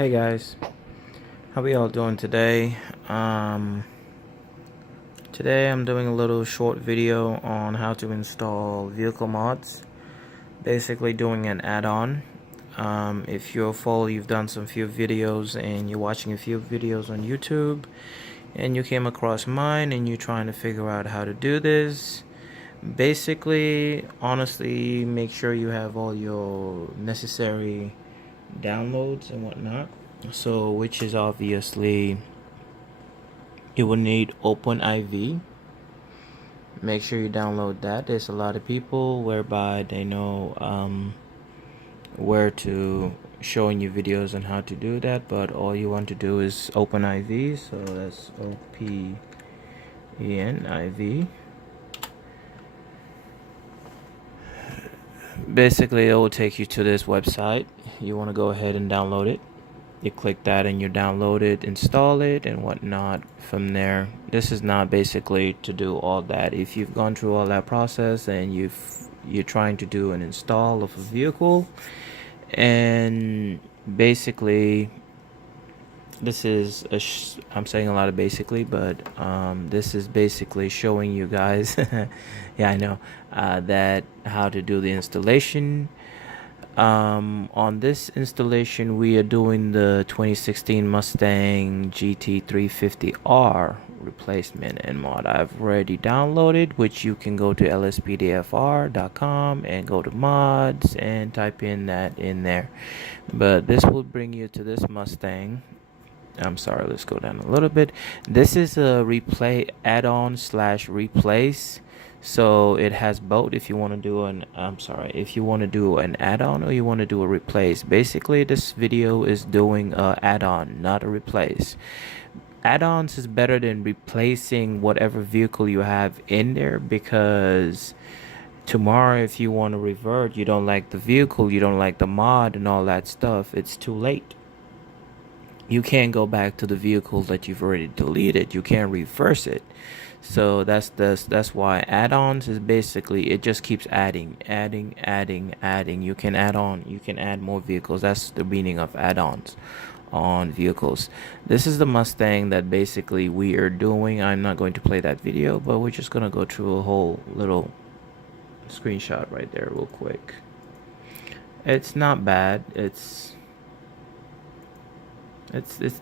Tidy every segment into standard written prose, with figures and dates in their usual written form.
Hey guys, how we all doing today? Today I'm doing a little short video on how to install vehicle mods. Basically doing an add-on. If you're full, you've done some few videos and you're watching a few videos on YouTube and you came across mine and you're trying to figure out how to do this. Basically, honestly, make sure you have all your necessary downloads and whatnot. So, which is obviously you will need OpenIV. Make sure you download that. There's a lot of people whereby they know where to showing you videos on how to do that, but all you want to do is OpenIV. So that's OPENIV. Basically, it will take you to this website. You want to go ahead and download it. You click that and you download it, install it, and whatnot from there. This is not basically to do all that. If you've gone through all that process and you're trying to do an install of a vehicle, and basically this is I'm saying a lot of basically, but this is basically showing you guys yeah, I know, that how to do the installation. On this installation, we are doing the 2016 Mustang GT350R replacement and mod. I've already downloaded, which you can go to lspdfr.com and go to mods and type in that in there. But this will bring you to this Mustang. I'm sorry, let's go down a little bit. This is a replay add-on slash replace. So it has both. If you want to do if you want to do an add-on or you want to do a replace. Basically, this video is doing a add-on, not a replace. Add-ons is better than replacing whatever vehicle you have in there, because tomorrow if you want to revert, you don't like the vehicle, you don't like the mod and all that stuff, it's too late. You can't go back to the vehicle that you've already deleted. You can't reverse it. So that's why add-ons is basically, it just keeps adding. You can add more vehicles. That's the meaning of add-ons on vehicles. This is the Mustang that basically we are doing. I'm not going to play that video, but we're just gonna go through a whole little screenshot right there real quick. It's not bad. It's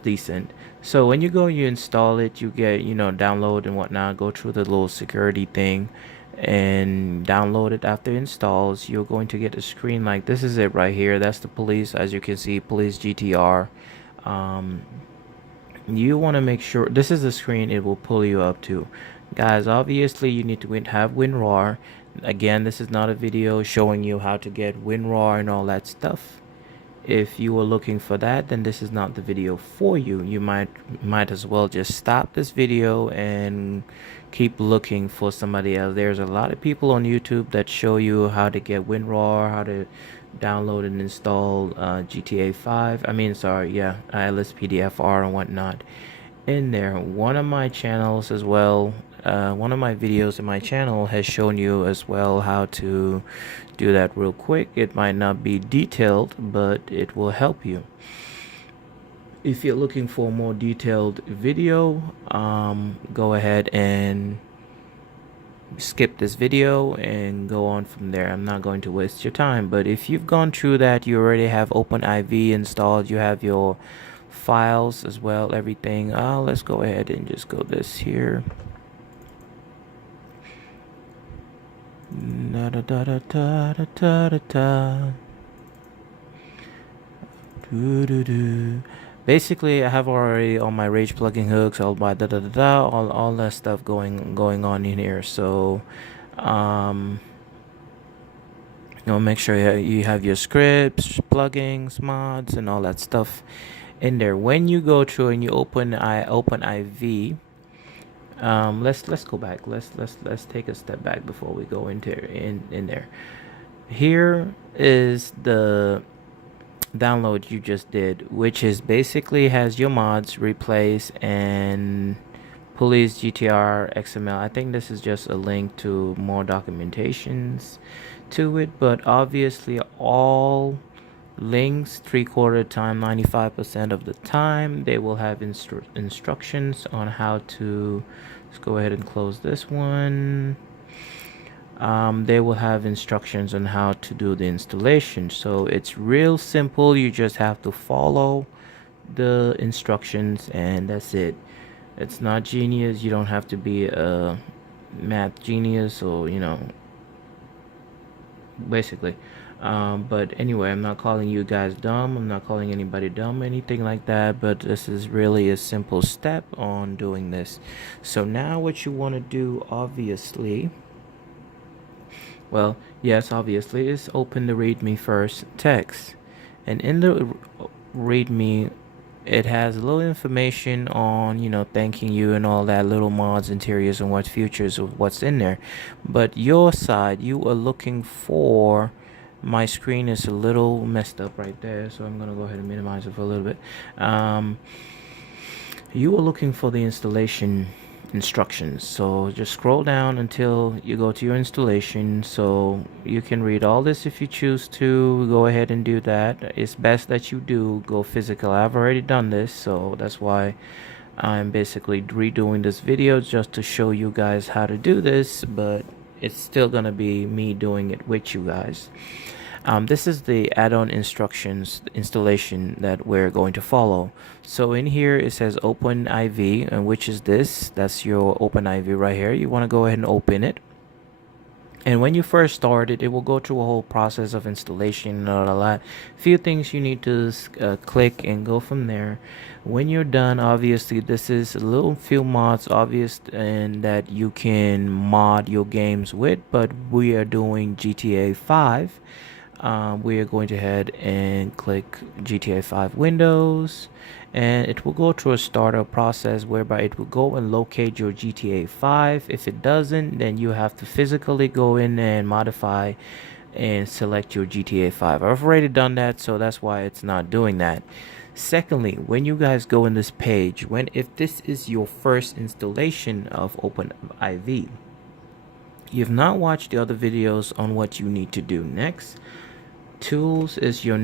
decent. So when you go, you install it, you get, download and whatnot, go through the little security thing and download it. After it installs, you're going to get a screen like this. Is it right here. That's the police, as you can see, police GTR. You want to make sure this is the screen it will pull you up to. Guys, obviously you need to have WinRAR. Again, this is not a video showing you how to get WinRAR and all that stuff. If you were looking for that, then this is not the video for you. You might as well just stop this video and keep looking for somebody else. There's a lot of people on YouTube that show you how to get WinRAR, how to download and install GTA 5. LSPDFR and whatnot in there. One of my channels as well, one of my videos in my channel has shown you as well how to do that real quick. It might not be detailed, but it will help you. If you're looking for a more detailed video, go ahead and skip this video and go on from there. I'm not going to waste your time, but if you've gone through that, you already have OpenIV installed, you have your files as well, everything. Let's go ahead and just go this here. Basically, I have already all my rage plugging hooks, all my all that stuff going on in here. So make sure you have your scripts, plugins, mods, and all that stuff in there. When you go through and you open IV, let's go back. Let's take a step back before we go into in there. Here is the download you just did, which is basically has your mods, replace, and police GTR XML. I think this is just a link to more documentations to it, but obviously all links 3/4 time, 95% of the time. They will have instructions on how to. Let's go ahead and close this one. They will have instructions on how to do the installation, so it's real simple. You just have to follow the instructions and that's it. It's not genius. You don't have to be a math genius or basically. But anyway, I'm not calling you guys dumb. I'm not calling anybody dumb, anything like that. But this is really a simple step on doing this. So now what you want to do, obviously, well, yes, obviously, is open the README first text. And in the README, it has a little information on, thanking you and all that, little mods, interiors, and what features of what's in there. But your side, you are looking for. My screen is a little messed up right there, so I'm gonna go ahead and minimize it for a little bit. You are looking for the installation instructions, so just scroll down until you go to your installation, so you can read all this. If you choose to go ahead and do that, it's best that you do go physical. I've already done this, so that's why I'm basically redoing this video just to show you guys how to do this, but it's still gonna be me doing it with you guys. This is the add-on instructions installation that we're going to follow. So in here it says OpenIV, and which is this. That's your OpenIV right here. You want to go ahead and open it. And when you first start it, it will go through a whole process of installation and all that. Few things you need to click and go from there. When you're done, obviously this is a little few mods obvious and that you can mod your games with, but we are doing GTA 5. We are going to head and click GTA 5 Windows, and it will go through a startup process whereby it will go and locate your GTA 5. If it doesn't, then you have to physically go in and modify and select your GTA 5. I've already done that, so that's why it's not doing that. Secondly, when you guys go in this page, if this is your first installation of OpenIV, you've not watched the other videos on what you need to do next. Tools is your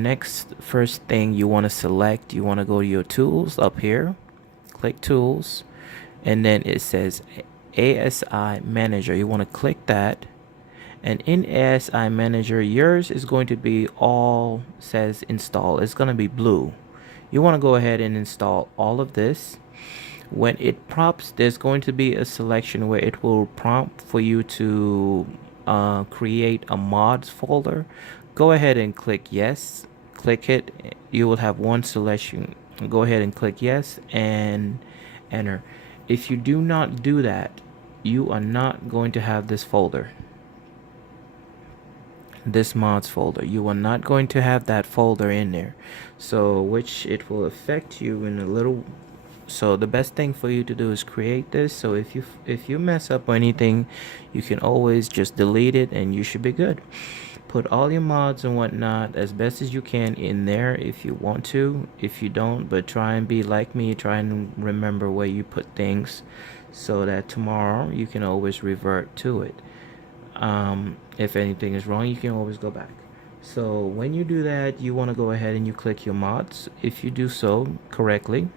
first thing you want to select. You want to go to your tools up here, click tools, and then it says ASI Manager. You want to click that, and in ASI Manager, yours is going to be all says install. It's going to be blue. You want to go ahead and install all of this. When it prompts, there's going to be a selection where it will prompt for you to create a mods folder. Go ahead and click yes. Click it. You will have one selection. Go ahead and click yes and enter. If you do not do that, you are not going to have this folder, this mods folder. You are not going to have that folder in there, so which it will affect you in a little. So the best thing for you to do is create this, so if you mess up or anything, you can always just delete it and you should be good. Put all your mods and whatnot as best as you can in there if you want to. If you don't, but try and be like me, try and remember where you put things so that tomorrow you can always revert to it. If anything is wrong, you can always go back. So when you do that, you want to go ahead and you click your mods. If you do so correctly,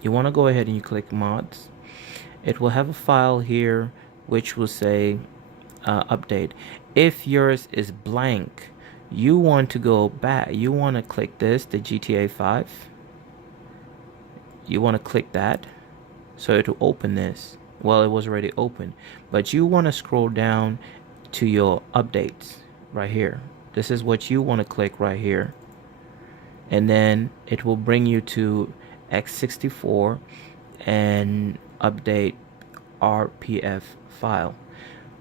you want to go ahead and you click mods. It will have a file here which will say update. If yours is blank, you want to go back. You want to click this, the GTA 5. You want to click that so it will open this. Well, it was already open, but you want to scroll down to your updates right here. This is what you want to click right here, and then it will bring you to x64 and update RPF file.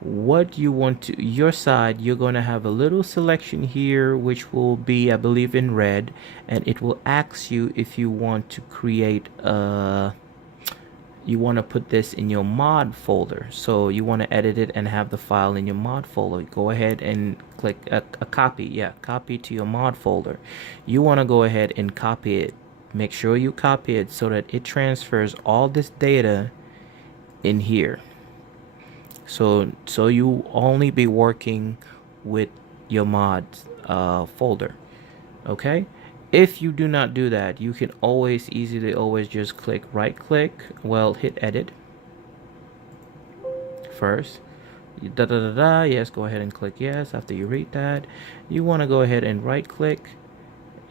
What you want to, your side, you're going to have a little selection here which will be, I believe, in red, and it will ask you if you want to create you want to put this in your mod folder. So you want to edit it and have the file in your mod folder. Go ahead and click a copy. Copy to your mod folder. You want to go ahead and copy it. Make sure you copy it so that it transfers all this data in here. So you only be working with your mods folder. Okay, if you do not do that, you can always just click right click, well, hit edit first, yes, go ahead and click yes. After you read that, you want to go ahead and right click,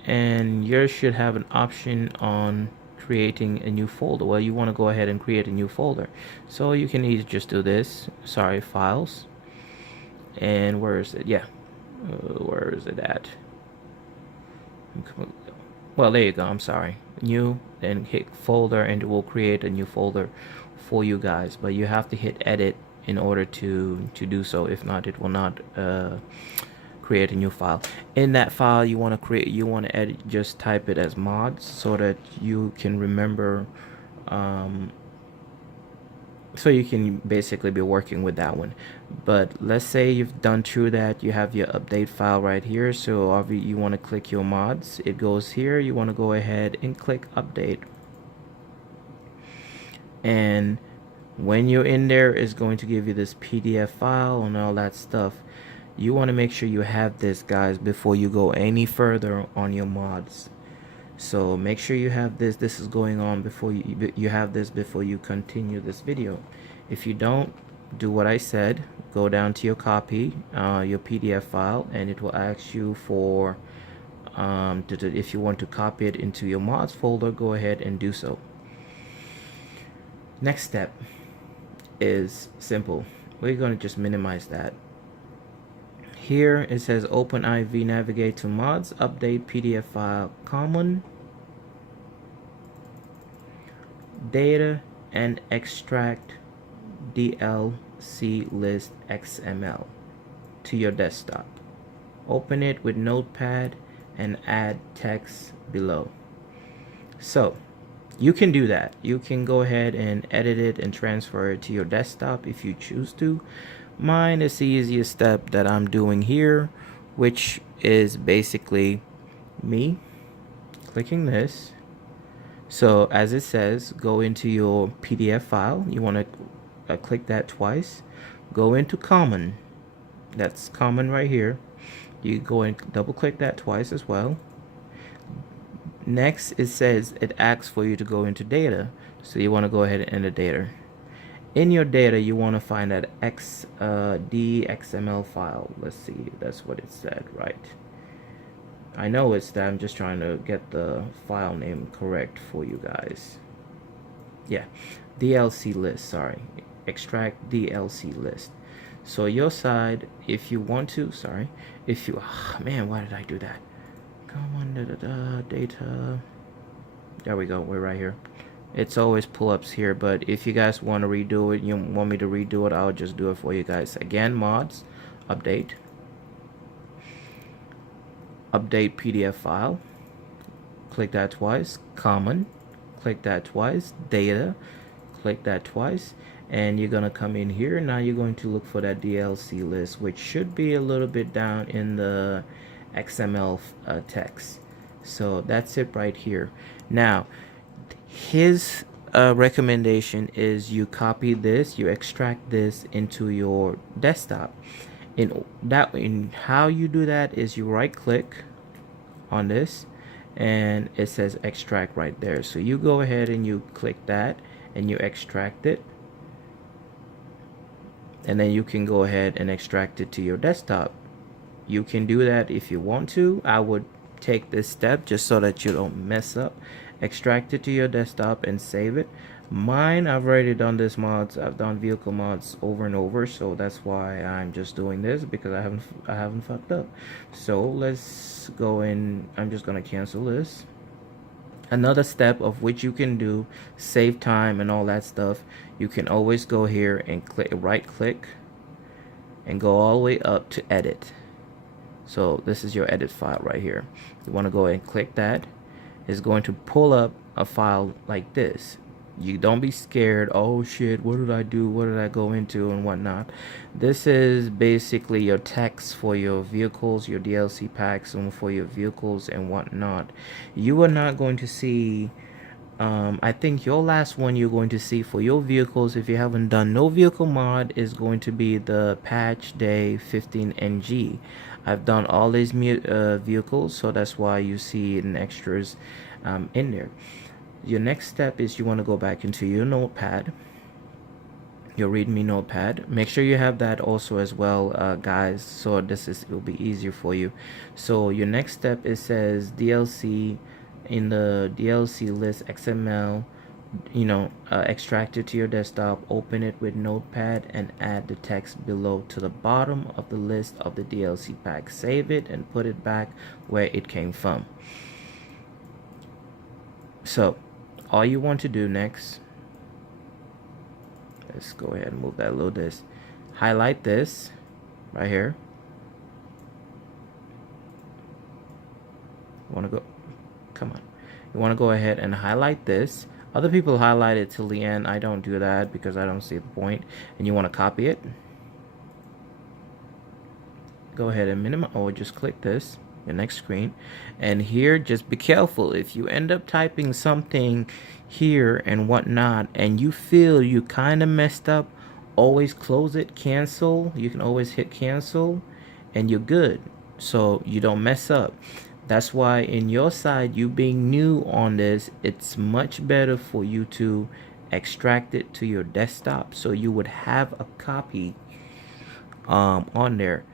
and yours should have an option on creating a new folder. Well, you want to go ahead and create a new folder, so you can either just do this, sorry, files, and where is it? Yeah, where is it at? Well, there you go. I'm sorry. New, then hit folder, and it will create a new folder for you guys. But you have to hit edit in order to do so. If not, it will not create a new file. In that file, you want to edit. Just type it as mods so that you can remember. So you can basically be working with that one. But let's say you've done through that, you have your update file right here. So obviously you want to click your mods, it goes here, you want to go ahead and click update, and when you're in there, it's going to give you this PDF file and all that stuff. You want to make sure you have this, guys, before you go any further on your mods. So make sure you have this. This is going on before you have this before you continue this video. If you don't, do what I said. Go down to your copy, your PDF file, and it will ask you for if you want to copy it into your mods folder. Go ahead and do so. Next step is simple. We're going to just minimize that. Here it says open IV, navigate to mods, update PDF file, common, data, and extract DLC list XML to your desktop. Open it with Notepad and add text below. So you can do that. You can go ahead and edit it and transfer it to your desktop if you choose to. Mine is the easiest step that I'm doing here, which is basically me clicking this. So as it says, go into your PDF file. You want to click that twice. Go into common. That's common right here. You go and double click that twice as well. Next, it says it asks for you to go into data. So you want to go ahead and enter data. In your data, you want to find that XML file. Let's see, that's what it said, right? I know it's that. I'm just trying to get the file name correct for you guys. Yeah, DLC list, sorry. Extract DLC list. So your side, if you want to, sorry, if you, man, why did I do that? Come on, data. There we go, we're right here. It's always pull-ups here, but if you guys want to redo it, you want me to redo it, I'll just do it for you guys. Again, mods, update PDF file, click that twice, common, click that twice, data, click that twice, and you're gonna come in here. Now you're going to look for that DLC list, which should be a little bit down in the XML text. So that's it right here. Now his recommendation is you copy this, you extract this into your desktop. In how you do that is you right click on this and it says extract right there. So you go ahead and you click that and you extract it, and then you can go ahead and extract it to your desktop. You can do that if you want to. I would take this step just so that you don't mess up. Extract it to your desktop and save it. Mine, I've already done this mods. I've done vehicle mods over and over, so that's why I'm just doing this, because I haven't fucked up. So let's go in. I'm just gonna cancel this. Another step of which you can do, save time and all that stuff, you can always go here and right click and go all the way up to edit. So this is your edit file right here. You want to go ahead and click that. It's going to pull up a file like this. You don't be scared, oh shit, what did I do, what did I go into and whatnot. This is basically your text for your vehicles, your DLC packs, and for your vehicles and whatnot. You are not going to see, I think your last one you're going to see for your vehicles, if you haven't done no vehicle mod, is going to be the patch day 15 NG. I've done all these vehicles, so that's why you see an extras in there. Your next step is you want to go back into your notepad, your readme notepad. Make sure you have that also as well, guys, so it will be easier for you. So your next step, it says DLC. In the DLC list XML, extract it to your desktop, open it with notepad, and add the text below to the bottom of the list of the DLC pack. Save it and put it back where it came from. So all you want to do next, let's go ahead and move that a little bit. Highlight this right here. You want to go, come on. You want to go ahead and highlight this. Other people highlight it till the end. I don't do that because I don't see the point. And you want to copy it. Go ahead and minimize, or just click this, your next screen. And here, just be careful. If you end up typing something here and whatnot, and you feel you kind of messed up, always close it, cancel. You can always hit cancel, and you're good. So you don't mess up. That's why in your side, you being new on this, it's much better for you to extract it to your desktop so you would have a copy on there.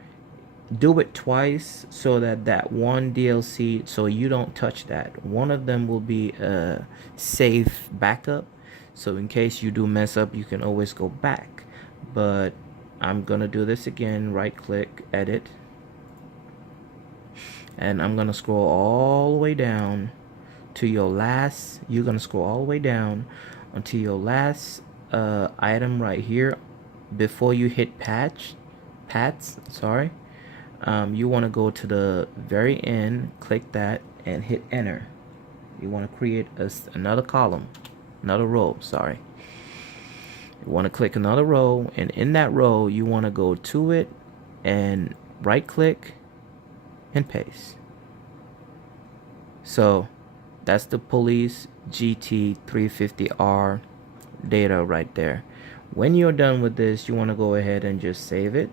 Do it twice so that one DLC, so you don't touch that. One of them will be a safe backup, so in case you do mess up, you can always go back. But I'm gonna do this again. Right click, edit, and I'm gonna scroll all the way down to your last. You're gonna scroll all the way down until your last item right here before you hit sorry. You want to go to the very end, click that, and hit enter. You want to create another column, another row, sorry. You want to click another row, and in that row you want to go to it and right click and paste. So that's the Police GT350R data right there. When you're done with this, you want to go ahead and just save it,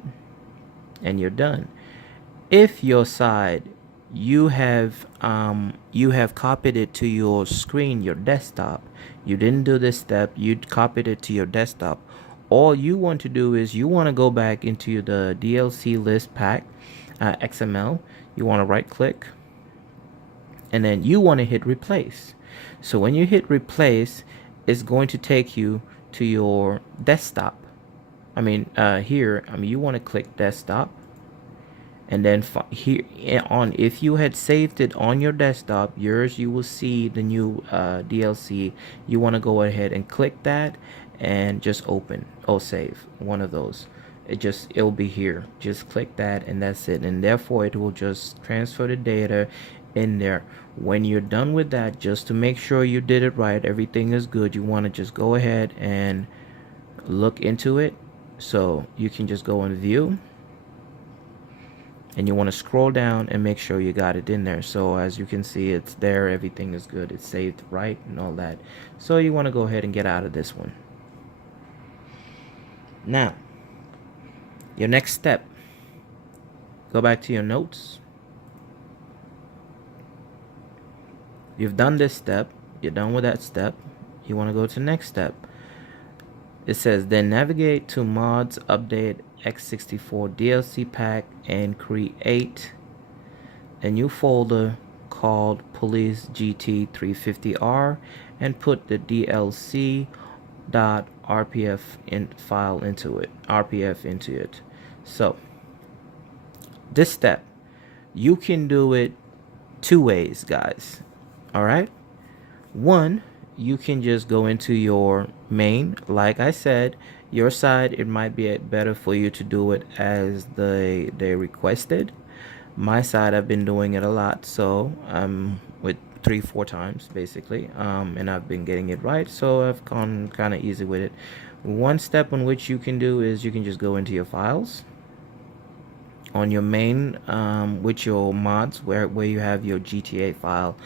and you're done. If your side you have copied it to your screen, your desktop, you didn't do this step, you copied it to your desktop, all you want to do is you want to go back into the DLC list pack XML. You want to right click, and then you want to hit replace. So when you hit replace, it's going to take you to your desktop. You want to click desktop, and then here on, if you had saved it on your desktop, you will see the new DLC. You want to go ahead and click that and just open or save one of those. It'll be here. Just click that, and that's it. And therefore it will just transfer the data in there. When you're done with that, just to make sure you did it right, everything is good, you want to just go ahead and look into it. So you can just go in view, and you want to scroll down and make sure you got it in there. So as you can see, it's there, everything is good, it's saved right and all that. So you want to go ahead and get out of this one. Now your next step, go back to your notes. You've done this step, you're done with that step. You want to go to the next step. It says then navigate to mods, update X64 DLC pack, and create a new folder called Police GT350R, and put the DLC.rpf file into it. So this step, you can do it two ways, guys. All right, one, you can just go into your main. Like I said, your side, it might be better for you to do it as they requested. My side, I've been doing it a lot, so with 3-4 times basically, and I've been getting it right, so I've gone kind of easy with it. One step on which you can do is you can just go into your files on your main with your mods, where you have your GTA file.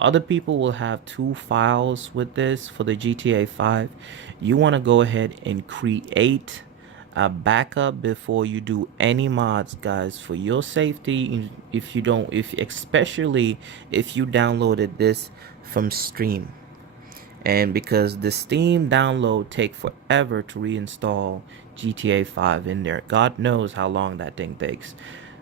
Other people will have 2 files with this for the GTA 5. You want to go ahead and create a backup before you do any mods, guys, for your safety. If you don't, if especially if you downloaded this from Steam, and because the Steam download take forever to reinstall GTA 5 in there. God knows how long that thing takes.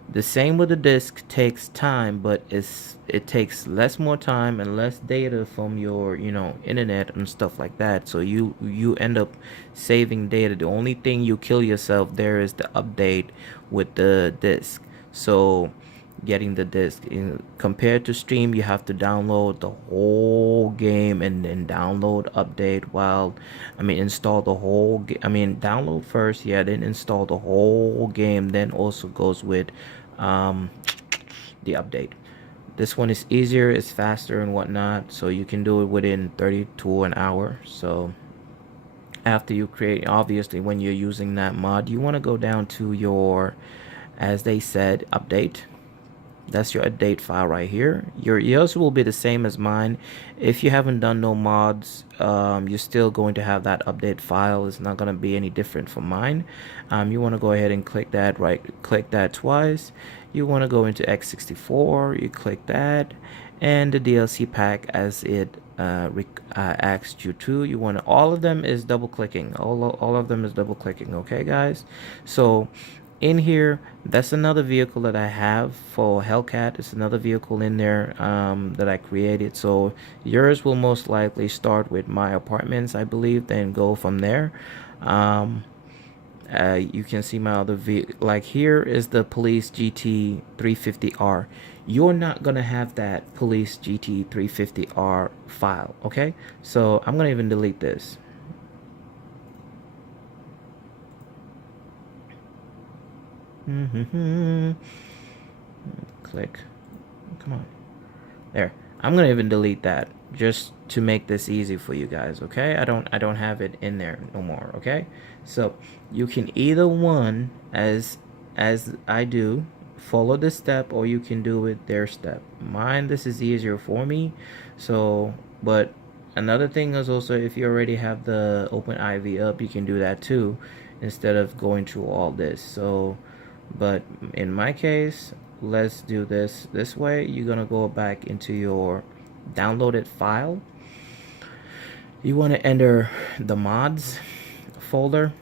The same with the disc, takes time, but it takes less more time and less data from your internet and stuff like that. So you end up saving data. The only thing you kill yourself there is the update with the disc. So getting the disc compared to Steam, you have to download the whole game and then download update while install the whole download first, yeah, then install the whole game, then also goes with the update. This one is easier, it's faster and whatnot, so you can do it within 30 to an hour. So after you create, obviously when you're using that mod, you want to go down to your, as they said, update. That's your update file right here. Yours will be the same as mine. If you haven't done no mods, you're still going to have that update file. It's not going to be any different from mine. You want to go ahead and click that, click that twice. You want to go into x64, you click that, and the DLC pack as it asked you to. You want to, all of them is double clicking. All of them is double clicking. Okay, guys. So in here, that's another vehicle that I have for Hellcat. It's another vehicle in there that I created. So yours will most likely start with my apartments, I believe, then go from there. You can see my other like here is the Police GT 350R. You're not gonna have that Police GT 350R file, okay? So I'm gonna even delete this. Click. Come on. There. I'm gonna even delete that just to make this easy for you guys. Okay. I don't have it in there no more. Okay. So you can either one as I do follow this step, or you can do it their step. Mine, this is easier for me. So, but another thing is also, if you already have the OpenIV up, you can do that too instead of going through all this. So but in my case, let's do this way. You're gonna go back into your downloaded file. You want to enter the mods folder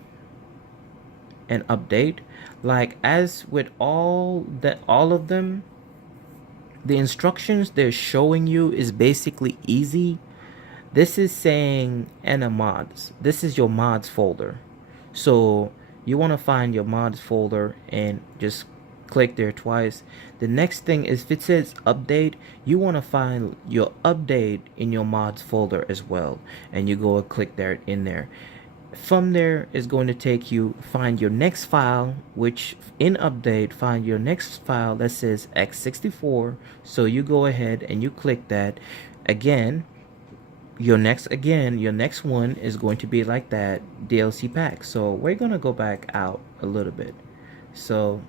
and update. Like as with all of them, the instructions they're showing you is basically easy. This is saying enter mods. This is your mods folder. So you want to find your mods folder and just click there twice. The next thing is, if it says update, you want to find your update in your mods folder as well, and you go and click there in there. From there is going to take you, find your next file, which in update, find your next file that says x64. So you go ahead and you click that again. Your next one is going to be like that DLC pack. So we're gonna go back out a little bit. So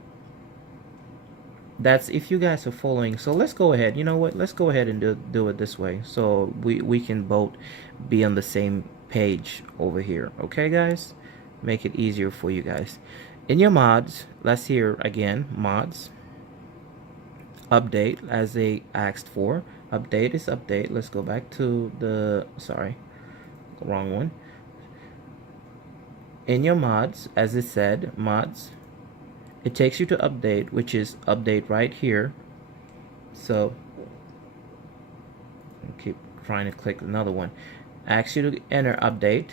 that's if you guys are following. So let's go ahead, you know what, let's go ahead and do it this way, so we can both be on the same page over here. Okay guys, make it easier for you guys. In your mods, let's hear again, mods, update as they asked for. Update is update. Let's go back to the, sorry, wrong one. In your mods, as it said, mods, it takes you to update, which is update right here. So I keep trying to click another one. Asks you to enter update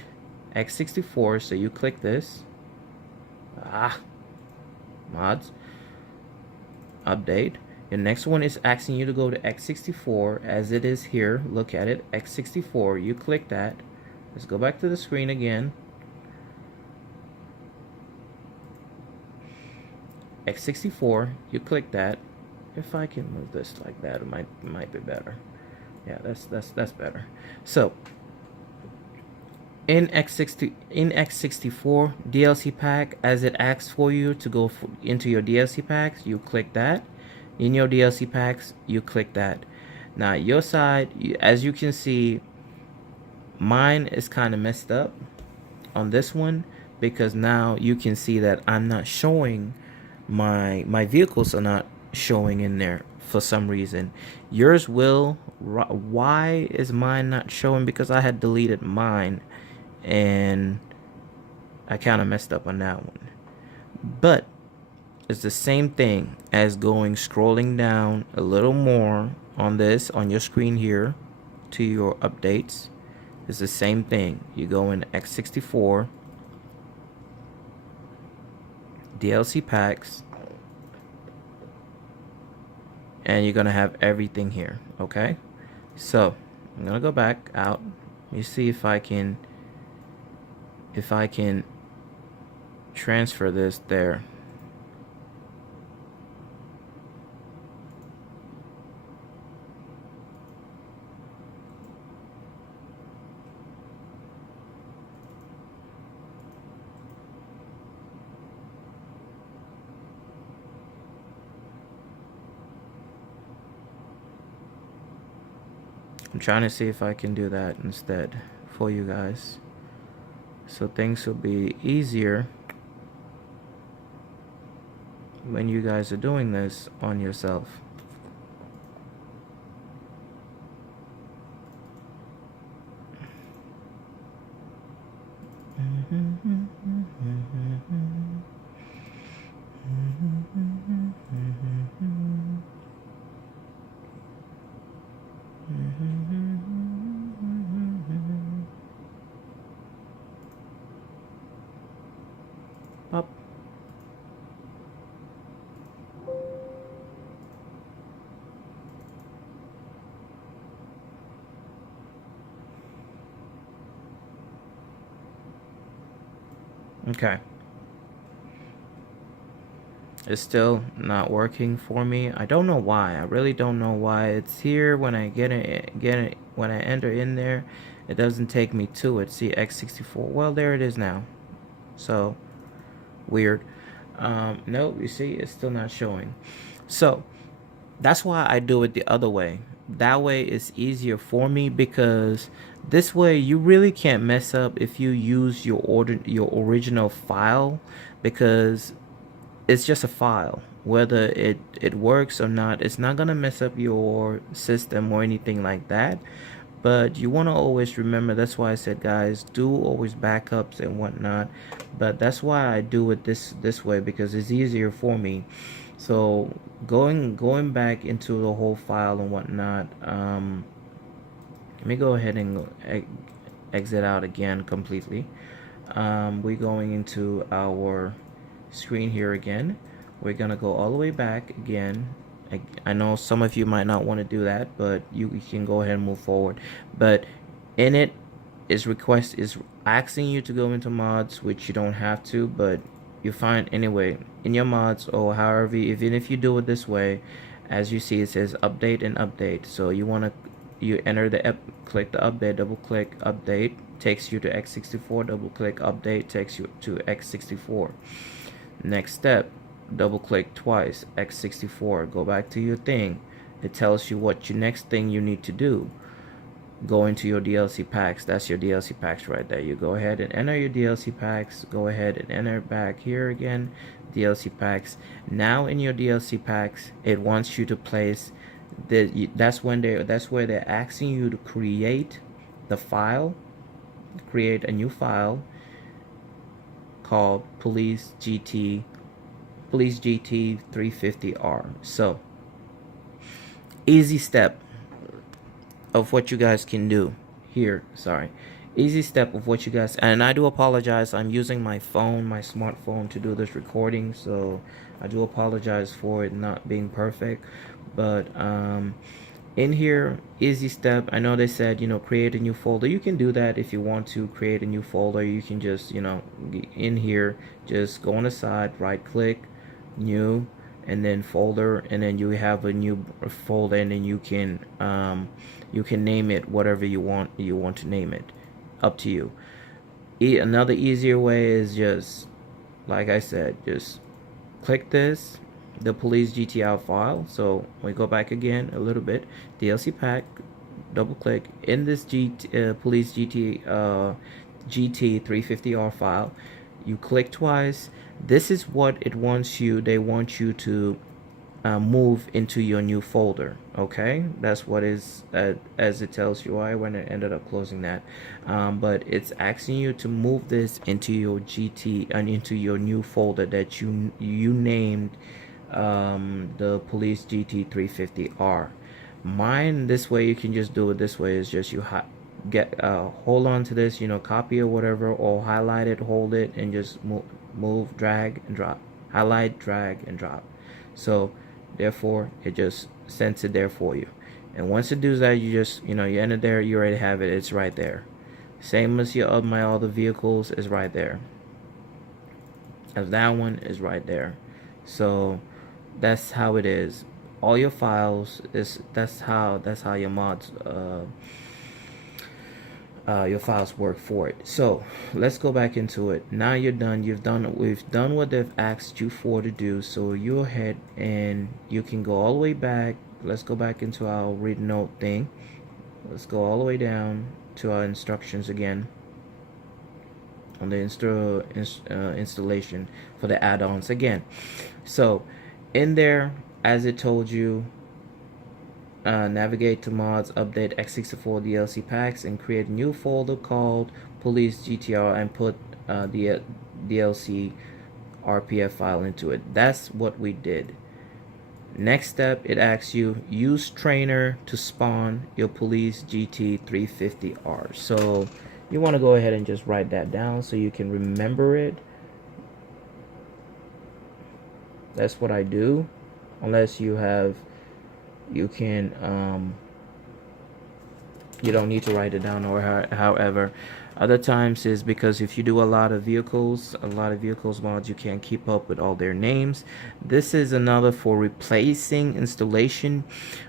x64, so you click this. Mods, update. The next one is asking you to go to x64 as it is here. Look at it, x64. You click that. Let's go back to the screen again. x64. You click that. If I can move this like that, it might be better. Yeah, that's better. So in x64 DLC pack, as it asks for you to go into your DLC packs, you click that. In your DLC packs, you click that. Now your side, as you can see, mine is kind of messed up on this one because now you can see that I'm not showing my vehicles are not showing in there for some reason. Yours will. Why is mine not showing? Because I had deleted mine and I kind of messed up on that one. But it's the same thing as scrolling down a little more on your screen here to your updates. It's the same thing. You go in x64 DLC packs, and you're gonna have everything here. Okay, so I'm gonna go back out. Let me see if I can transfer this there. I'm trying to see if I can do that instead for you guys, so things will be easier when you guys are doing this on yourself. Up. Okay. It's still not working for me. I don't know why. I really don't know why. It's here when I when I enter in there, it doesn't take me to it. See x64. Well, there it is now. So weird. No, you see, it's still not showing. So that's why I do it the other way. That way it's easier for me, because this way you really can't mess up if you use your original file, because it's just a file. Whether it works or not, it's not gonna mess up your system or anything like that. But you want to always remember, that's why I said, guys, do always backups and whatnot. But that's why I do it this way, because it's easier for me. So going back into the whole file and whatnot, let me go ahead and exit out again completely. We're going into our screen here again. We're gonna go all the way back again. I know some of you might not want to do that, but you can go ahead and move forward. But in it is asking you to go into mods, which you don't have to, but you find anyway in your mods, or however, even if you do it this way, as you see, it says update and update. So you enter the click the update, double click update, takes you to x64, double click update, takes you to x64. Next step, double click twice, x64, go back to your thing. It tells you what your next thing you need to do. Go into your DLC packs. That's your DLC packs right there. You go ahead and enter your DLC packs. Go ahead and enter back here again, DLC packs. Now in your DLC packs, it wants you to place that's where they're asking you to create the file, create a new file called Police GT 350R. So easy step of what you guys can do here. Easy step of what you guys, and I do apologize, I'm using my smartphone to do this recording, so I do apologize for it not being perfect. But in here, easy step, I know they said, create a new folder. You can do that if you want to create a new folder. You can just, in here, just go on the side, right click, new, and then folder, and then you have a new folder, and then you can name it whatever you want to name it. Up to you. Another easier way is just, like I said, just click this, the Police GTR file. So we go back again a little bit, DLC pack, double click in this Police GT 350R file. You click twice. This is what it wants you. They want you to move into your new folder. Okay, that's what is as it tells you. I went and ended up closing that, but it's asking you to move this into your GT and into your new folder that you named the Police GT 350R. Mine, this way you can just do it this way, is just you get hold on to this, copy or whatever, or highlight it, hold it, and just move, drag and drop, highlight, drag and drop. So therefore it just sends it there for you, and once it does that, you just you enter there, you already have it, it's right there. Same as your my other vehicles is right there, as that one is right there. So that's how it is. All your files is that's how your mods your files work for it. So let's go back into it. Now you're done. We've done what they've asked you for to do. So you go ahead and you can go all the way back. Let's go back into our read note thing. Let's go all the way down to our instructions again on the installation for the add-ons again. So in there, as it told you, navigate to mods, update x64 DLC packs, and create a new folder called Police GTR and put the DLC RPF file into it. That's what we did. Next step, it asks you use trainer to spawn your Police GT 350R. So you want to go ahead and just write that down so you can remember it. That's what I do, unless you can you don't need to write it down, or however. Other times is because if you do a lot of vehicles mods, you can't keep up with all their names. This is another for replacing installation.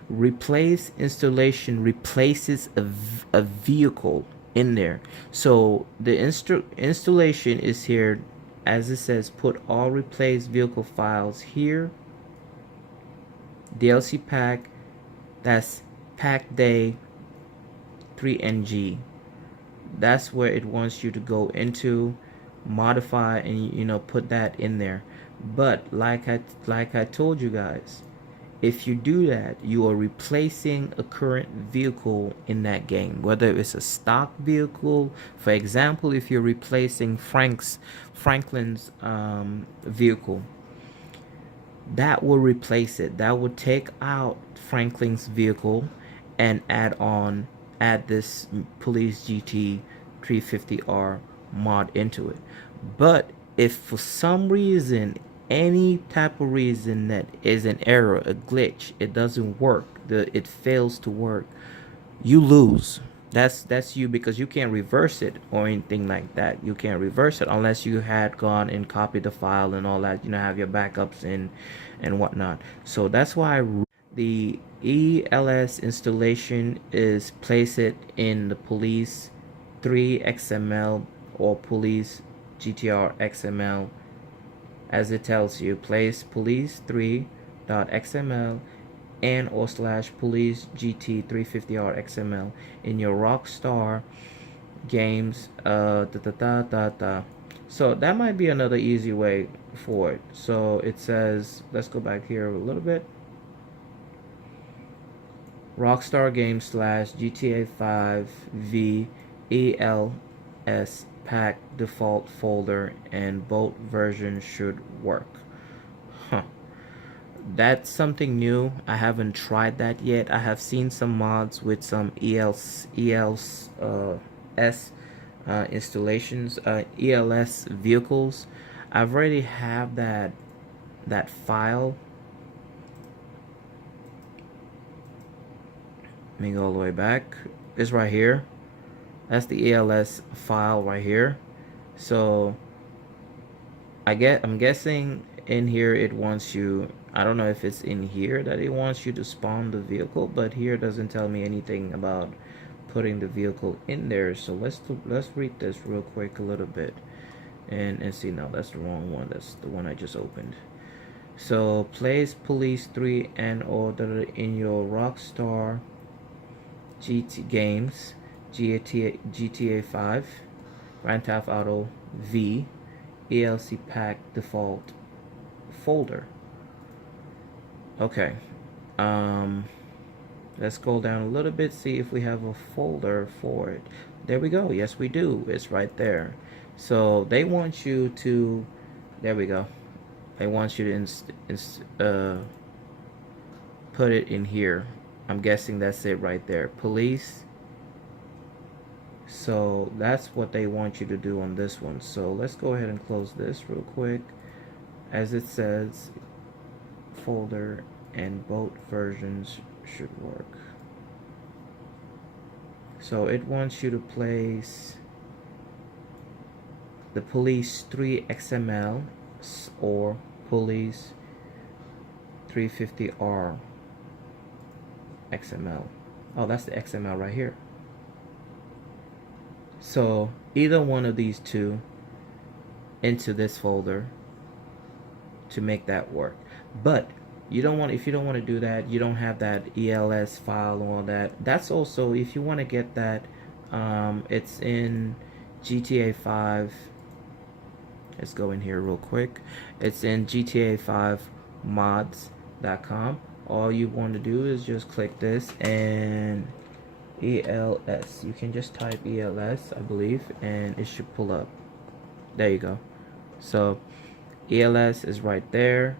Replace installation replaces a vehicle in there. So the installation is here, as it says, put all replaced vehicle files here. DLC pack, that's pack day 3NG. That's where it wants you to go into, modify, and put that in there. But like I told you guys, if you do that, you are replacing a current vehicle in that game, whether it's a stock vehicle. For example, if you're replacing Franklin's vehicle, that will replace it. That will take out Franklin's vehicle and add this Police GT 350R mod into it. But if for some reason, any type of reason that is an error, a glitch, it doesn't work, it fails to work, you lose. That's you, because you can't reverse it or anything like that. You can't reverse it unless you had gone and copied the file and all that, have your backups and whatnot. So that's why the ELS installation is place it in the Police 3 XML or Police GTR XML, as it tells you. Place Police 3.xml and or / Police GT 350R XML in your Rockstar games. So that might be another easy way for it. So it says, let's go back here a little bit. Rockstar Games / GTA 5 V ELS pack default folder, and both versions should work. That's something new. I haven't tried that yet. I have seen some mods with some ELS installations, ELS vehicles. I've already have that file. Let me go all the way back. It's right here. That's the ELS file right here. So I'm guessing in here it wants you, I don't know if it's in here that it wants you to spawn the vehicle, but here it doesn't tell me anything about putting the vehicle in there. So let's read this real quick a little bit and see. No, that's the wrong one. That's the one I just opened. So place Police 3 and order in your Rockstar GT games, GTA 5, Grand Theft Auto V, ELC pack default folder. Okay. Let's scroll down a little bit, see if we have a folder for it. There we go. Yes, we do. It's right there. So they want you to, there we go. They want you to put it in here. I'm guessing that's it right there. Police. So that's what they want you to do on this one. So let's go ahead and close this real quick. As it says, folder and both versions should work. So it wants you to place the Police 3 XML or Police 350R XML. Oh, that's the XML right here. So either one of these two into this folder to make that work. But you don't want, if you don't want to do that, you don't have that ELS file and all that. That's also, if you want to get that, it's in GTA 5. Let's go in here real quick. It's in GTA 5 mods.com. All you want to do is just click this and ELS. You can just type ELS, I believe, and it should pull up. There you go. So ELS is right there.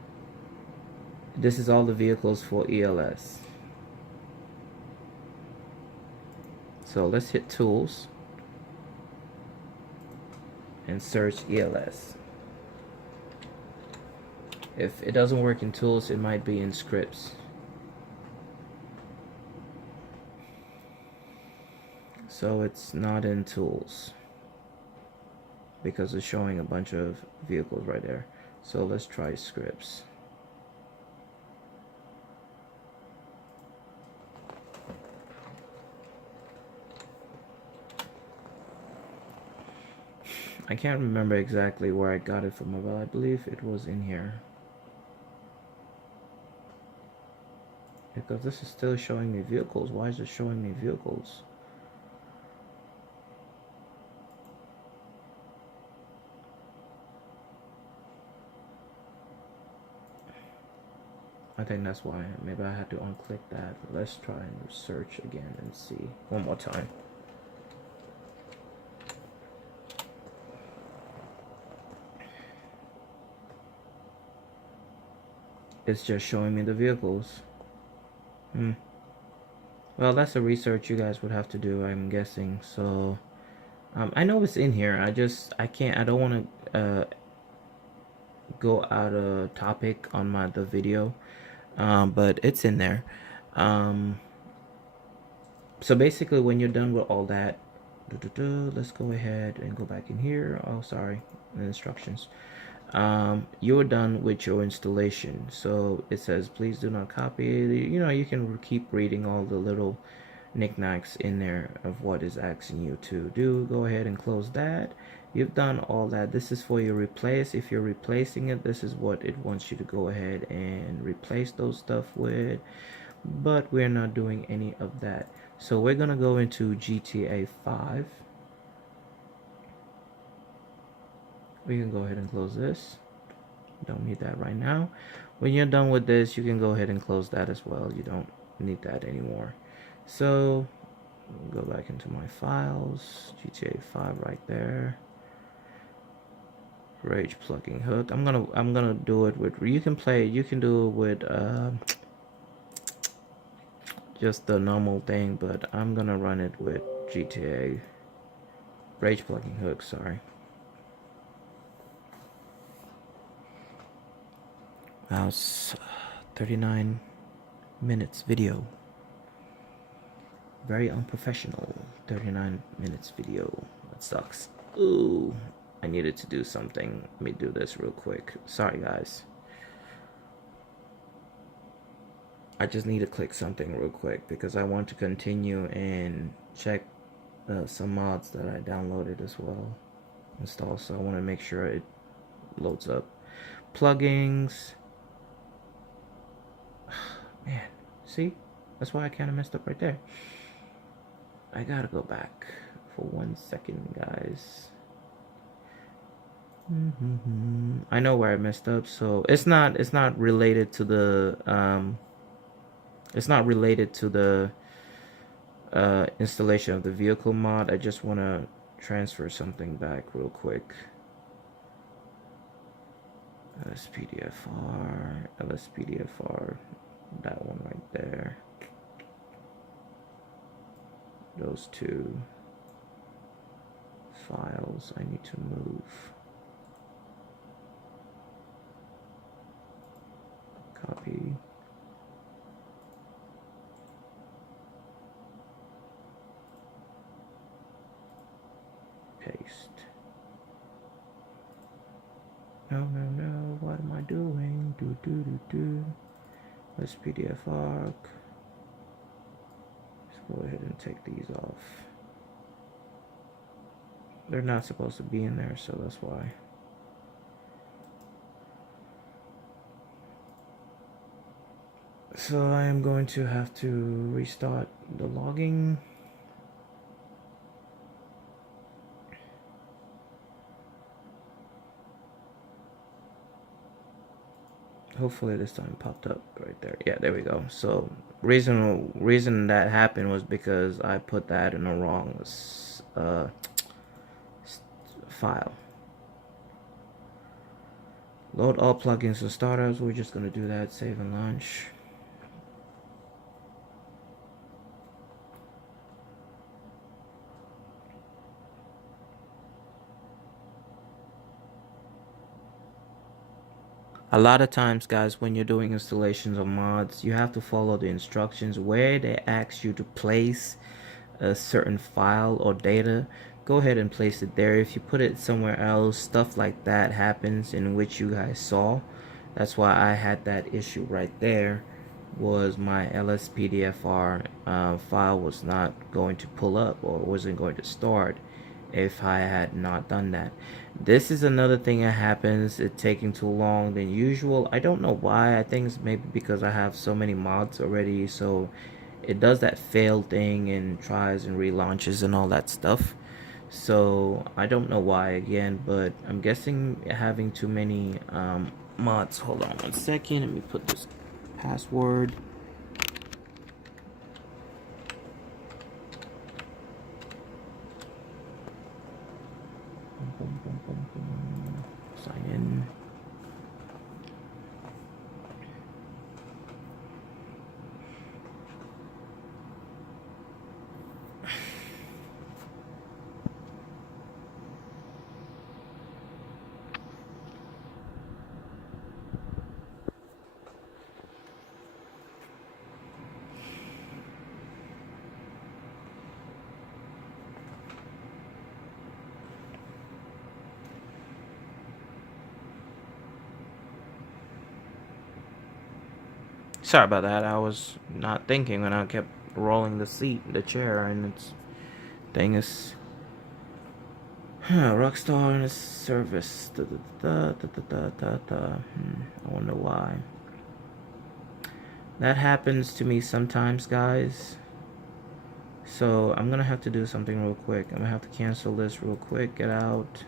This is all the vehicles for ELS. So let's hit tools and search ELS. If it doesn't work in tools, it might be in scripts. So it's not in tools because it's showing a bunch of vehicles right there. So let's try scripts. I can't remember exactly where I got it from, but I believe it was in here. Because this is still showing me vehicles. Why is it showing me vehicles? I think that's why. Maybe I had to unclick that. Let's try and search again and see one more time. It's just showing me the vehicles. Well, that's a research you guys would have to do, I'm guessing. So I know it's in here. I can't, I don't want to go out of topic on the video, but it's in there. So basically, when you're done with all that, let's go ahead and go back in here. Oh, sorry, the instructions. You're done with your installation. So it says, please do not copy. You know, you can keep reading all the little knickknacks in there of what is asking you to do. Go ahead and close that. You've done all that. This is for your replace. If you're replacing it, this is what it wants you to go ahead and replace those stuff with. But we're not doing any of that. So we're gonna go into GTA 5. We can go ahead and close this. Don't need that right now. When you're done with this, you can go ahead and close that as well. You don't need that anymore. So go back into my files. GTA 5 right there. Rage plugging hook. I'm gonna do it with, you can do it with just the normal thing, but I'm gonna run it with GTA Rage plugging hook, sorry. Wow, it's 39 minutes video. Very unprofessional. 39 minutes video. That sucks. Ooh, I needed to do something. Let me do this real quick. Sorry, guys. I just need to click something real quick because I want to continue and check some mods that I downloaded as well. Install. So I want to make sure it loads up. Plugins. Man, see? That's why I kind of messed up right there. I gotta go back for 1 second, guys. I know where I messed up, so it's not related to the it's not related to the installation of the vehicle mod. I just want to transfer something back real quick. LSPDFR, that one right there. Those two files I need to move. Copy. Paste. No, what am I doing? Let's PDF arc. Let's go ahead and take these off. They're not supposed to be in there, so that's why. So I am going to have to restart the logging. Hopefully this time popped up right there. Yeah, there we go. So reason that happened was because I put that in the wrong file. Load all plugins and startups. We're just gonna do that. Save and launch. A lot of times, guys, when you're doing installations of mods, you have to follow the instructions where they ask you to place a certain file or data. Go ahead and place it there. If you put it somewhere else, stuff like that happens, in which you guys saw. That's why I had that issue right there, was my LSPDFR file was not going to pull up, or wasn't going to start if I had not done that. This is another thing that happens. It's taking too long than usual. I don't know why. I think it's maybe because I have so many mods already, so it does that fail thing and tries and relaunches and all that stuff. So I don't know why again, but I'm guessing having too many mods. Hold on 1 second. Let me put this password. Sign in. Sorry about that. I was not thinking when I kept rolling the chair, and it's thing is Rockstar in a service. I wonder why. That happens to me sometimes, guys. So I'm gonna have to do something real quick. I'm gonna have to cancel this real quick. Get out.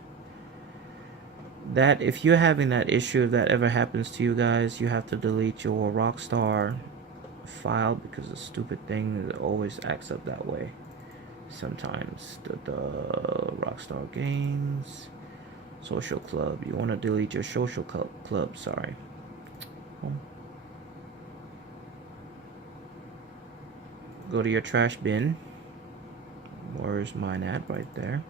That if you're having that issue, if that ever happens to you guys, you have to delete your Rockstar file, because the stupid thing always acts up that way sometimes. The Rockstar Games social club, you want to delete your social club. Sorry. Go to your trash bin. Where's mine at? Right there.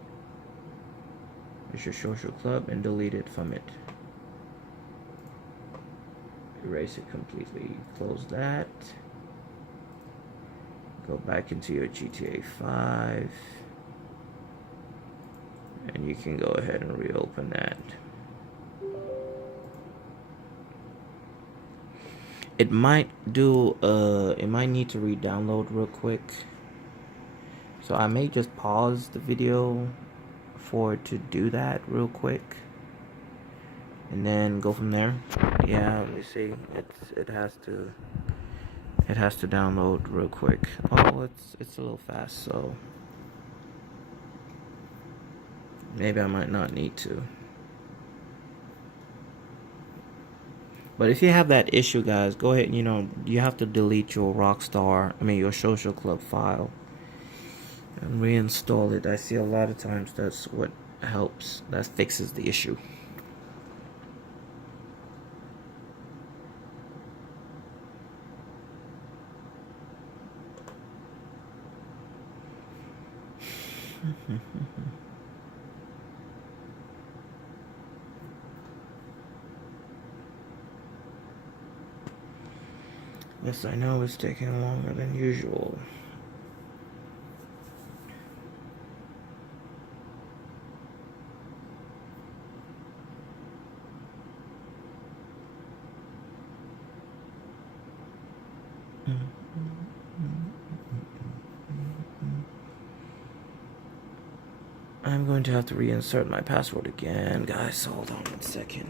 There's your social club, and delete it from it. Erase it completely. Close that. Go back into your GTA 5. And you can go ahead and reopen that. It might do, it might need to re-download real quick. So I may just pause the video for it to do that real quick, and then go from there. Yeah, let me see. It has to download real quick. Oh, it's a little fast, so maybe I might not need to. But if you have that issue, guys, go ahead. You have to delete your your Social Club file and reinstall it. I see a lot of times that's what helps. That fixes the issue. Yes, I know it's taking longer than usual. I'm going to have to reinsert my password again, guys. Hold on 1 second.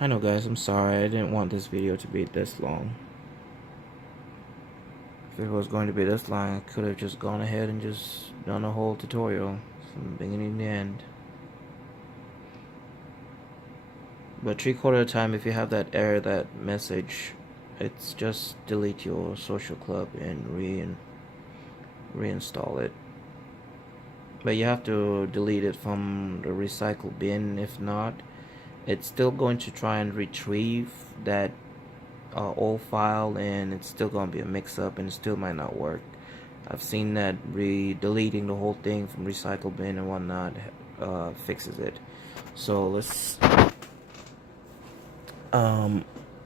I know, guys, I'm sorry. I didn't want this video to be this long. If it was going to be this long, I could have just gone ahead and just done a whole tutorial from the beginning to the end. But 3/4 of the time, if you have that error, that message, it's just delete your Social Club and reinstall it. But you have to delete it from the recycle bin. If not, it's still going to try and retrieve that old file, and it's still going to be a mix-up, and it still might not work. I've seen that deleting the whole thing from recycle bin and whatnot fixes it. So let's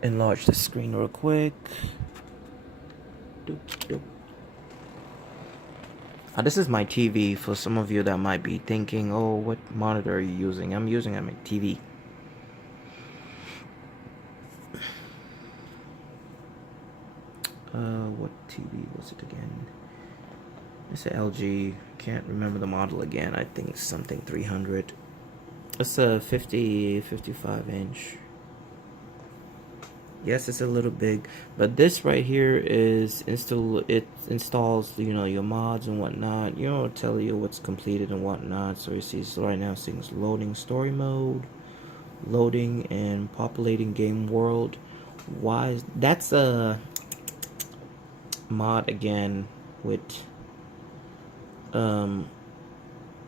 enlarge the screen real quick. This is my TV. For some of you that might be thinking, oh, what monitor are you using? I'm using my TV. What TV was it again? It's a LG. Can't remember the model again. I think it's something 300. It's a 55 inch. Yes, it's a little big, but this right here is it installs your mods and whatnot. Tell you what's completed and whatnot. So you see, so right now it's loading story mode, loading and populating game world. Why? That's a mod again with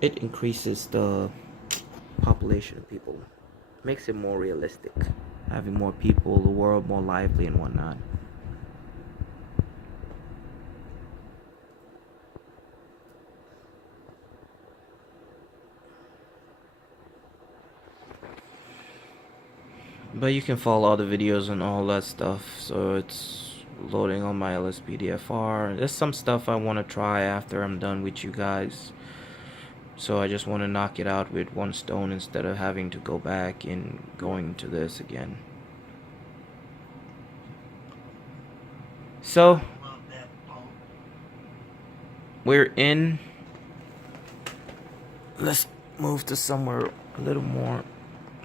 it increases the population of people, makes it more realistic, having more people, the world more lively and whatnot. But you can follow all the videos and all that stuff. So it's loading on my LSPDFR. There's some stuff I want to try after I'm done with you guys. So I just want to knock it out with one stone instead of having to go back and going to this again. So we're in. Let's move to somewhere a little more.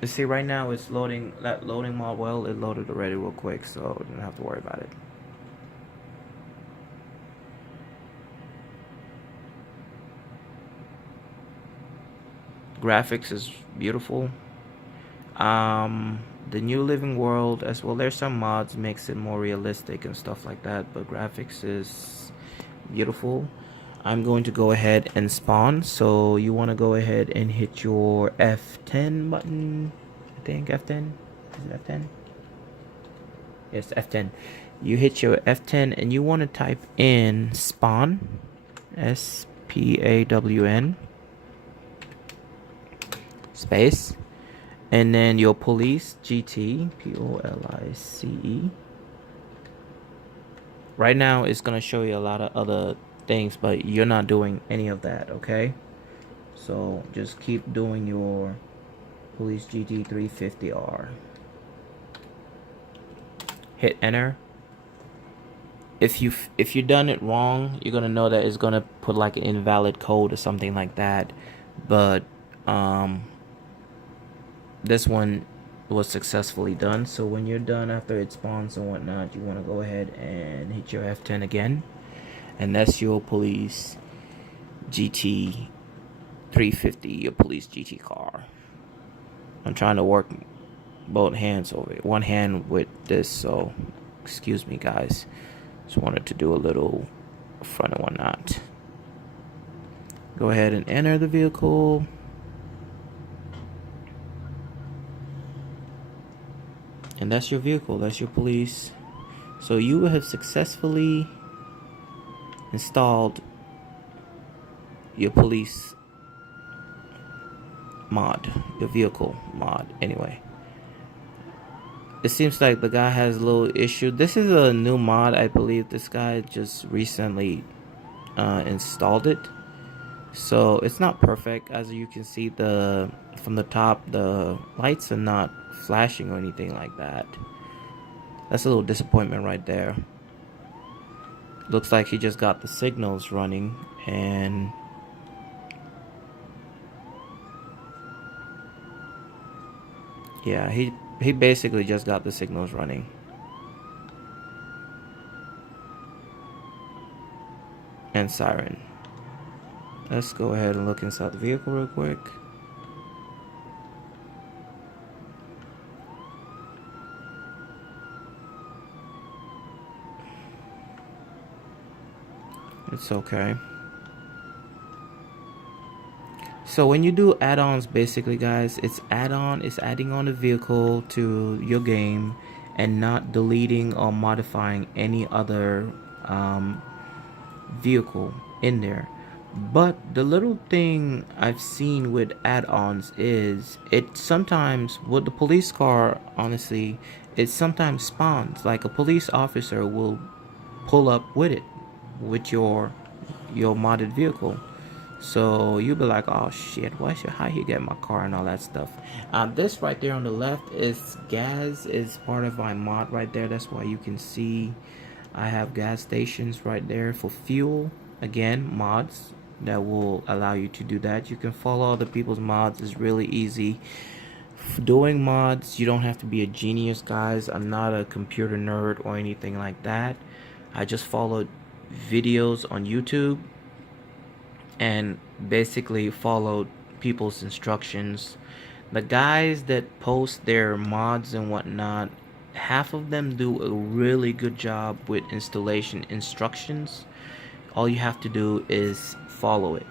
You see, right now it's loading. That loading mod, well, it loaded already real quick, so you don't have to worry about it. Graphics is beautiful. The new living world as well, there's some mods makes it more realistic and stuff like that, but graphics is beautiful. I'm going to go ahead and spawn, so you want to go ahead and hit your F10 button. I think F10. Is it F10? Yes, F10. You hit your F10 and you want to type in spawn, SPAWN space, and then your police GT, POLICE. Right now it's gonna show you a lot of other things, but you're not doing any of that, okay? So just keep doing your police GT 350R. Hit enter. If you done it wrong, you're gonna know that it's gonna put like an invalid code or something like that. But this one was successfully done. So when you're done, after it spawns and whatnot, you want to go ahead and hit your F10 again, and that's your police GT 350, your police GT car. I'm trying to work both hands over it, one hand with this, so excuse me guys. Just wanted to do a little front and whatnot. Go ahead and enter the vehicle. And that's your vehicle, that's your police. So you have successfully installed your police mod, your vehicle mod. Anyway, it seems like the guy has a little issue. This is a new mod, I believe. This guy just recently installed it, so it's not perfect. As you can see, from the top, the lights are not flashing or anything like that. That's a little disappointment right there. Looks like he just got the signals running, and yeah, he basically just got the signals running. And siren. Let's go ahead and look inside the vehicle real quick. It's okay. So when you do add-ons, basically guys, it's adding on a vehicle to your game and not deleting or modifying any other vehicle in there. But the little thing I've seen with add-ons is it sometimes, with the police car, honestly, it sometimes spawns. Like a police officer will pull up with it, with your modded vehicle. So you'll be like, oh shit, how you get my car and all that stuff. This right there on the left is gas, is part of my mod right there. That's why you can see I have gas stations right there for fuel. Again, mods that will allow you to do that. You can follow other people's mods. It's really easy. Doing mods, you don't have to be a genius, guys. I'm not a computer nerd or anything like that. I just followed videos on YouTube and basically followed people's instructions. The guys that post their mods and whatnot, half of them do a really good job with installation instructions. All you have to do is follow it.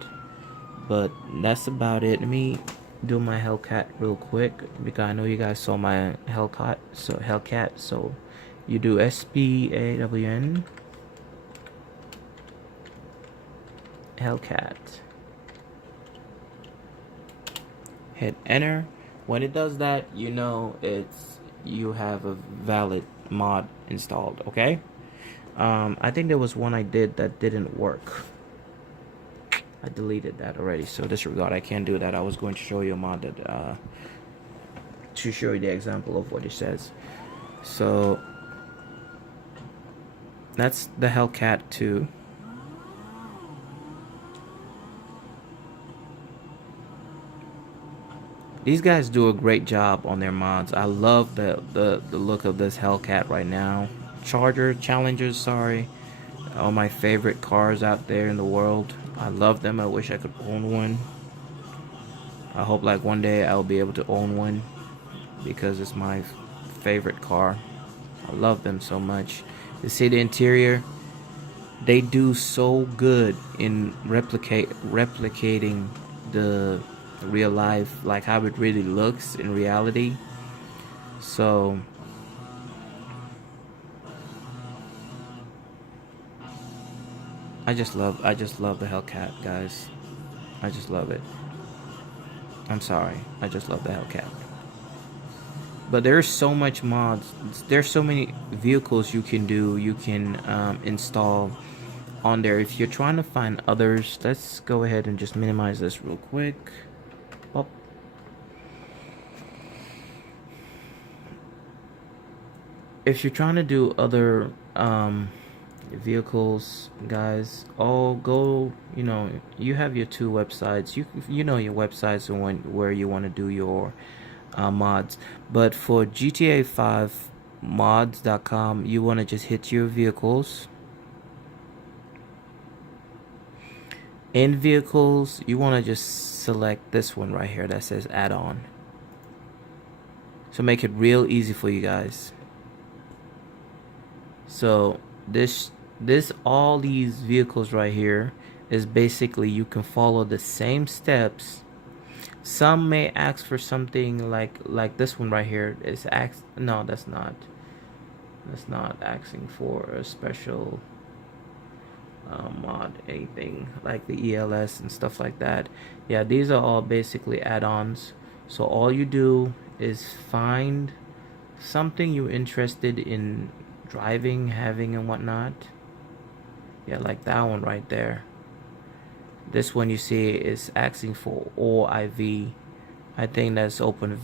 But that's about it. Let me do my Hellcat real quick, because I know you guys saw my Hellcat. So you do SPAWN Hellcat. Hit enter. When it does that, you know you have a valid mod installed. Okay. I think there was one I did that didn't work. I deleted that already, so disregard. I can't do that. I was going to show you a mod that to show you the example of what it says. So that's the Hellcat 2. These guys do a great job on their mods. I love the look of this Hellcat right now. Challengers, sorry, are my favorite cars out there in the world. I love them. I wish I could own one. I hope like one day I'll be able to own one, because it's my favorite car. I love them so much. You see the interior? They do so good in replicating the real life, like how it really looks in reality. So I just love the Hellcat, guys. I just love it. I'm sorry, I just love the Hellcat. But there's so much mods. There's so many vehicles you can do. You can install on there. If you're trying to find others, let's go ahead and just minimize this real quick. Oh. If you're trying to do other vehicles, guys, all go, you have your two websites. You know your websites and where you want to do your mods. But for GTA 5 mods.com, you want to just hit your vehicles. In vehicles, you want to just select this one right here that says add-on. So make it real easy for you guys. So all these vehicles right here is basically you can follow the same steps. Some may ask for something like this one right here. No, that's not asking for a special mod, anything like the ELS and stuff like that. Yeah, these are all basically add-ons. So all you do is find something you're interested in driving, having, and whatnot. Yeah, like that one right there. This one you see is asking for all IV. I think that's open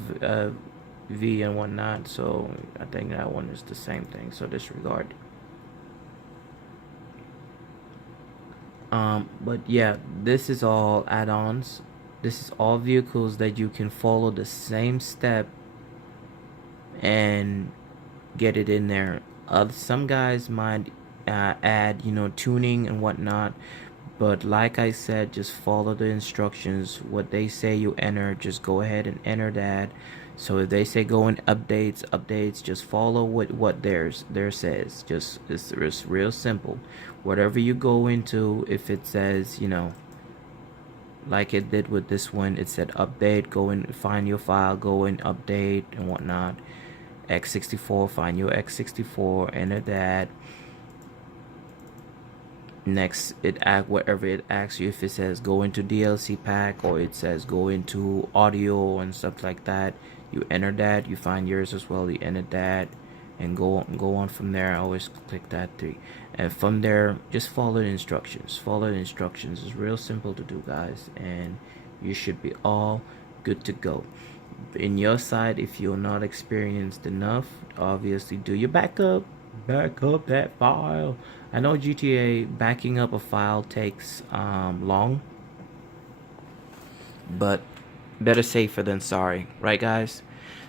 V and whatnot, so I think that one is the same thing, so disregard. But yeah, this is all add-ons. This is all vehicles that you can follow the same step and get it in there. Some guys might add, tuning and whatnot, but like I said, just follow the instructions. What they say you enter, just go ahead and enter that. So if they say go in updates, just follow what theirs says. It's real simple. Whatever you go into, if it says, like it did with this one, it said update, go and find your file, go and update and whatnot. X64, find your X64, enter that. Next, whatever it asks you, if it says go into DLC pack or it says go into audio and stuff like that, you enter that. You find yours as well, you enter that, and go on from there. I always click that 3, and from there just follow the instructions. Follow the instructions. It's real simple to do, guys, and you should be all good to go. In your side, if you're not experienced enough, obviously do your backup that file. I know GTA backing up a file takes long, but better safer than sorry, right guys?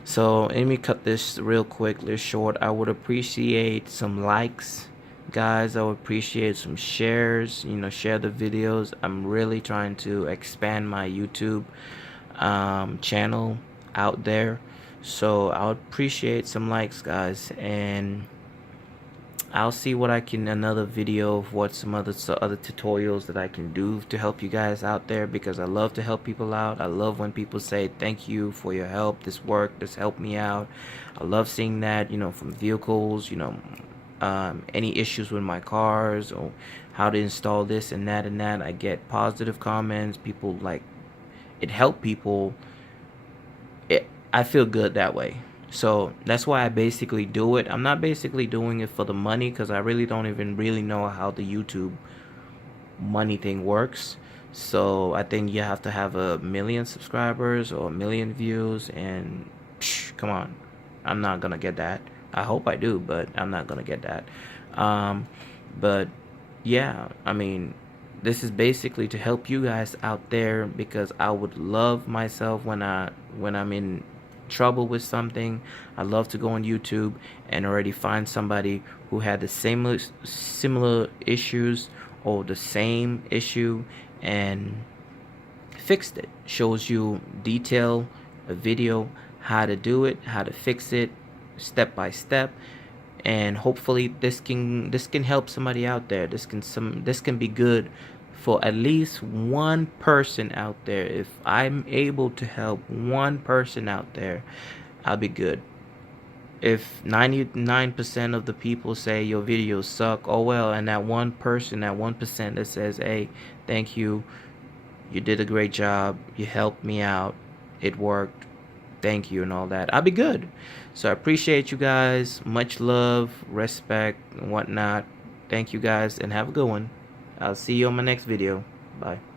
So let me cut this real quick, real short. I would appreciate some likes, guys. I would appreciate some shares. Share the videos. I'm really trying to expand my YouTube channel out there, so I would appreciate some likes, guys, and I'll see what I can, another video of what some other tutorials that I can do to help you guys out there, because I love to help people out. I love when people say thank you for your help, this helped me out. I love seeing that, from vehicles, any issues with my cars or how to install this and that. I get positive comments. People like it, help people. I feel good that way. So that's why I basically do it. I'm not basically doing it for the money, because I really don't even really know how the YouTube money thing works. So I think you have to have 1 million subscribers or 1 million views, and come on, I'm not gonna get that. I hope I do, but I'm not gonna get that. But yeah, I mean, this is basically to help you guys out there, because I would love myself when I'm in trouble with something. I love to go on YouTube and already find somebody who had the similar issues or the same issue and fixed it. Shows you a video, how to do it, how to fix it, step by step. And hopefully this can help somebody out there. This can be good for at least one person out there. If I'm able to help one person out there, I'll be good. If 99% of the people say your videos suck, oh well, and that 1% that says, hey, thank you, you did a great job, you helped me out, it worked, thank you and all that, I'll be good. So I appreciate you guys. Much love, respect, and whatnot. Thank you guys, and have a good one. I'll see you on my next video. Bye.